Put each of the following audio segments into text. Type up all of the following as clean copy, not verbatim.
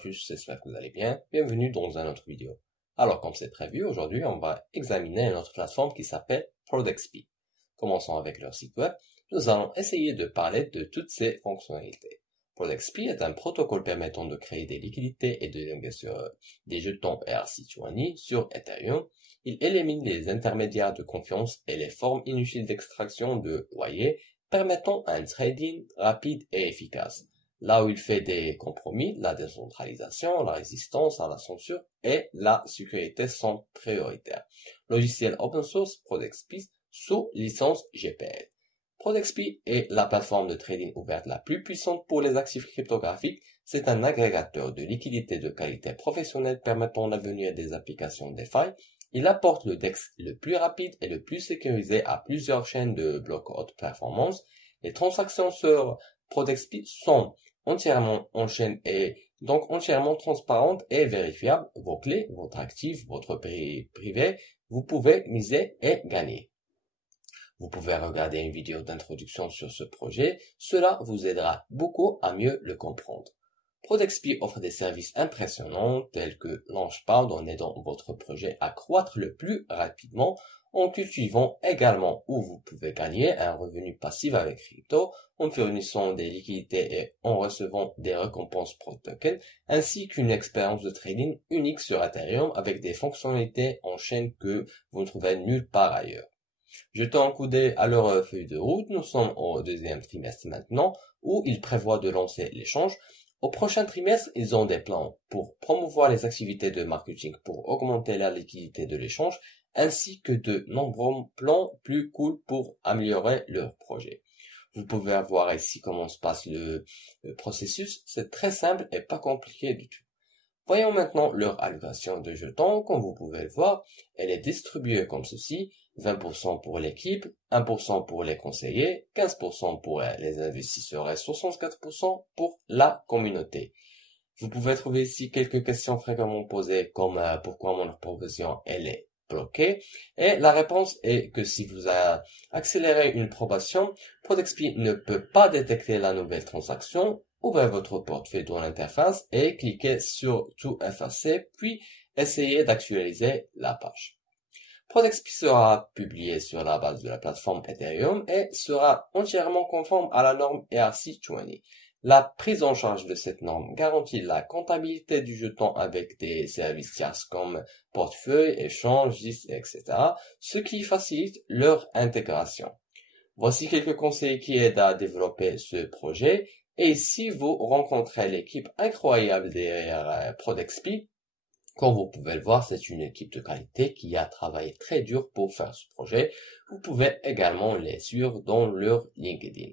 tous, j'espère que vous allez bien. Bienvenue dans une autre vidéo. Alors, comme c'est prévu, aujourd'hui, on va examiner notre plateforme qui s'appelle ProDexP. Commençons avec leur site web. Nous allons essayer de parler de toutes ces fonctionnalités. ProDexP est un protocole permettant de créer des liquidités et de linker sur des jetons ERC20 sur Ethereum. Il élimine les intermédiaires de confiance et les formes inutiles d'extraction de loyers, permettant un trading rapide et efficace. Là où il fait des compromis, la décentralisation, la résistance à la censure et la sécurité sont prioritaires. Logiciel open source ProDexP sous licence GPL. ProDexP est la plateforme de trading ouverte la plus puissante pour les actifs cryptographiques. C'est un agrégateur de liquidités de qualité professionnelle permettant l'avenir des applications DeFi. Il apporte le DEX le plus rapide et le plus sécurisé à plusieurs chaînes de blocs haute performance. Les transactions sur ProDexP sont entièrement en chaîne et donc entièrement transparentes et vérifiables. Vos clés, votre actif, votre privé, vous pouvez miser et gagner. Vous pouvez regarder une vidéo d'introduction sur ce projet. Cela vous aidera beaucoup à mieux le comprendre. ProDexP offre des services impressionnants tels que Launchpad en aidant votre projet à croître le plus rapidement, en cultivant également où vous pouvez gagner un revenu passif avec crypto, en fournissant des liquidités et en recevant des récompenses pro token, ainsi qu'une expérience de trading unique sur Ethereum avec des fonctionnalités en chaîne que vous ne trouvez nulle part ailleurs. Jetons un coup d'œil à leur feuille de route. Nous sommes au deuxième trimestre maintenant, où ils prévoient de lancer l'échange. Au prochain trimestre, ils ont des plans pour promouvoir les activités de marketing pour augmenter la liquidité de l'échange, ainsi que de nombreux plans plus cool pour améliorer leur projet. Vous pouvez voir ici comment se passe le processus. C'est très simple et pas compliqué du tout. Voyons maintenant leur allocation de jetons. Comme vous pouvez le voir, elle est distribuée comme ceci. 20% pour l'équipe, 1% pour les conseillers, 15% pour les investisseurs et 64% pour la communauté. Vous pouvez trouver ici quelques questions fréquemment posées comme pourquoi mon proposition elle est bloquée. Et la réponse est que si vous accélérez une proposition, ProDexP ne peut pas détecter la nouvelle transaction. Ouvrez votre portefeuille dans l'interface et cliquez sur tout effacer, puis essayez d'actualiser la page. ProDexP sera publié sur la base de la plateforme Ethereum et sera entièrement conforme à la norme ERC20. La prise en charge de cette norme garantit la comptabilité du jeton avec des services tierces comme portefeuille, échange, etc., ce qui facilite leur intégration. Voici quelques conseils qui aident à développer ce projet. Et si vous rencontrez l'équipe incroyable derrière ProDexP, comme vous pouvez le voir, c'est une équipe de qualité qui a travaillé très dur pour faire ce projet. Vous pouvez également les suivre dans leur LinkedIn.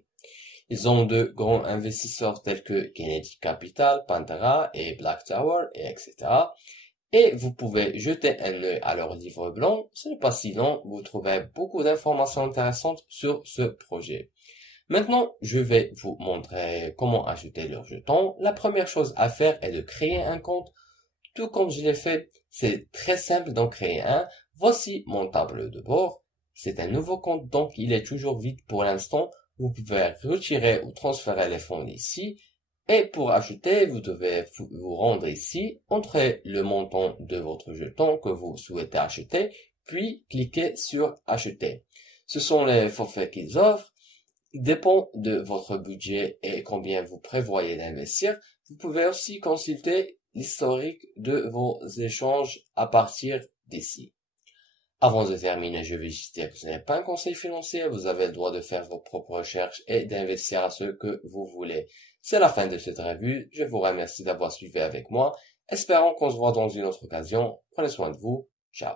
Ils ont de grands investisseurs tels que Kennedy Capital, Pantera et Black Tower, etc. Et vous pouvez jeter un œil à leur livre blanc. Ce n'est pas si long, vous trouvez beaucoup d'informations intéressantes sur ce projet. Maintenant, je vais vous montrer comment ajouter leurs jetons. La première chose à faire est de créer un compte. Tout comme je l'ai fait, c'est très simple d'en créer un. Voici mon tableau de bord. C'est un nouveau compte, donc il est toujours vide pour l'instant. Vous pouvez retirer ou transférer les fonds ici. Et pour ajouter, vous devez vous rendre ici, entrez le montant de votre jeton que vous souhaitez acheter, puis cliquez sur acheter. Ce sont les forfaits qu'ils offrent. Il dépend de votre budget et combien vous prévoyez d'investir. Vous pouvez aussi consulter l'historique de vos échanges à partir d'ici. Avant de terminer, je vais juste dire que ce n'est pas un conseil financier. Vous avez le droit de faire vos propres recherches et d'investir à ce que vous voulez. C'est la fin de cette revue. Je vous remercie d'avoir suivi avec moi. Espérons qu'on se voit dans une autre occasion. Prenez soin de vous. Ciao.